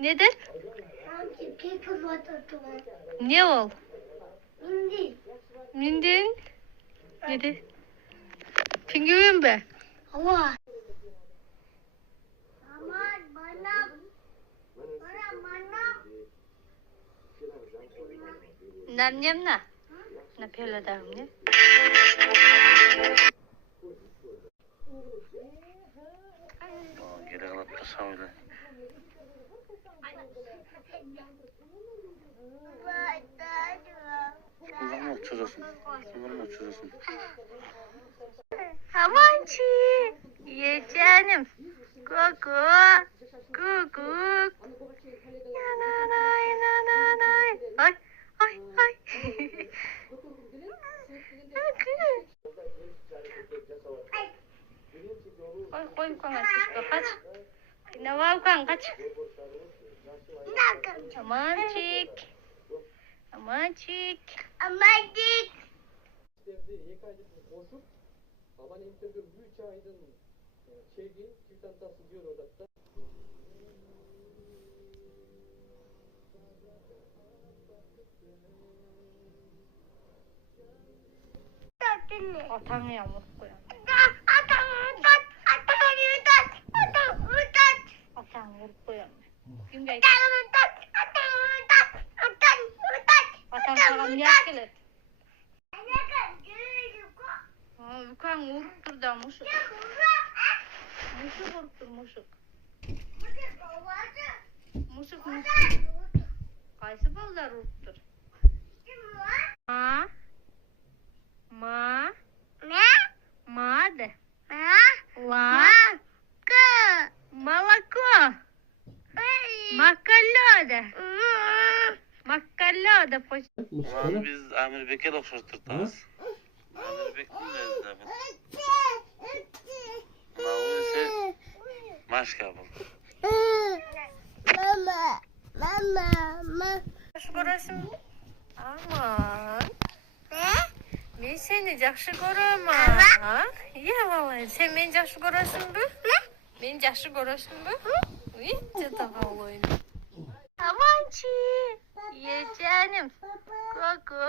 Nedir? Ne ol? Mindin. Nedir? Pingüin be. Allah. Aman bana. Nam na. Na pele darum ne? Geri alıp da savdu. Kullanma çocuğusun. Amançı. Ye canım. Kuku. Kukuk. Yananay nananay. Ay. Koy kaç. Ne var kan kaç. Amancık. Aman interview büyük aydın şeydi, çift antası diyor orada. Atanı yağmur koyan. Atan vurup koyan. Kim geldi? Atan salam yak gelir. Bukan vurup dur da muşuk. Muşuk vurup dur muşuk. Muşuk. Kaysı ballar vurup dur. Ma de. Молоко. Makalla da poş. Ulan biz Amir Bekir okşattırtırız. Amir Bekir mi dedi bu? Ulan ise maşka bu. Жақсы көресің бе? Aman. Ben seni жақсы көрөмін. Иә, балай, sen meni жақсы көресің бе? Meni жақсы көресің бе? Өте тағалайын. Amançı. Ye canım. Kuku.